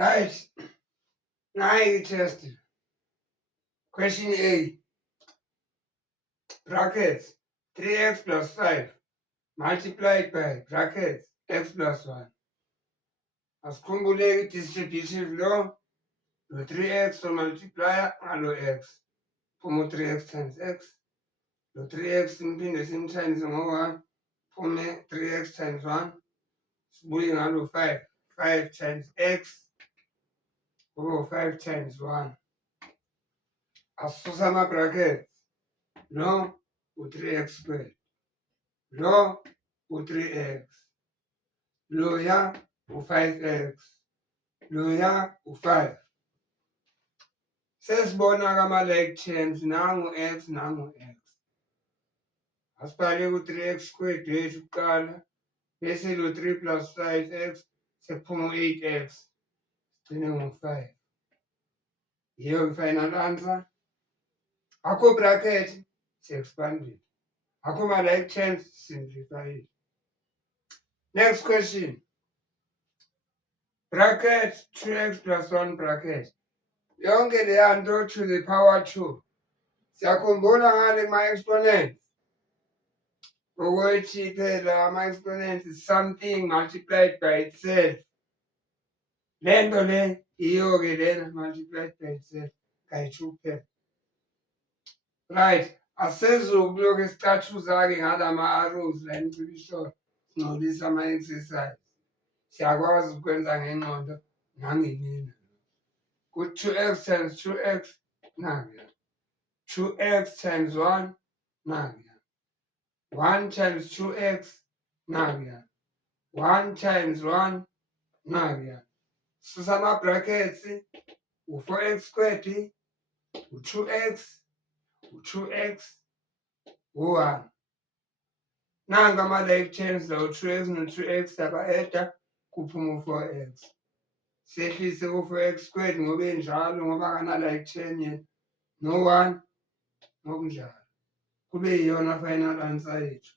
Right, nayi i-test. Question A, brackets 3x plus 5 multiplied by brackets x plus 1. Asikhumbuleke i-distributive law, lo 3x lo multiplier ngalo x. Phume 3x times x. Lo 3x simphinde simtimes ngo-1. Phume 3x times 1. Sibuye ngalo 5. 5 times x. Kube 5 times 1. Asisusa ama-brackets. Lo u-3x squared. Lo u-3x. Loya u-5x. Loya u-5. Sesibona-ke ama-like terms nangu-x nangu-x. Asibhale ku-3x squared yethu kuqala bese lo 3 plus 5x sekuphume u-8x sigcine ngo-5. Yiyo i-final answer. Akho bracket si-expandile. Akho ma-like terms simplifyile. Next question. Bracket 2x plus 1 bracket. Yonke leya nto to the power 2. Siyakhumbula ngale ma-exponents ukuthi phela ama-exponents is something multiplied by itself. Le nto le yiyo-ke lena multiplied by itself kayi-2 kuphela. Right, asisezukuloku sicathuza-ke ngala ma-arrows la emcibisholo singcolisa ama-exercise. Siyakwazi ukwenza ngengqondo nangemina. Ku-2x times 2x nakuya. 2x times 1 nakuya. 1 times 2x nakuya. 1 times 1 nakuya. Susa ama-brackets u-4x squared, u-2x, u-2x, u-1. Nanka ama-like terms la u-2x no-2x yaba-eda kuphuma u-4x. Sehlise ku-4x squared ngoba enjalo ngoba akana-like term yena no-1 ngokunjalo. Kube yiyona final answer yethu.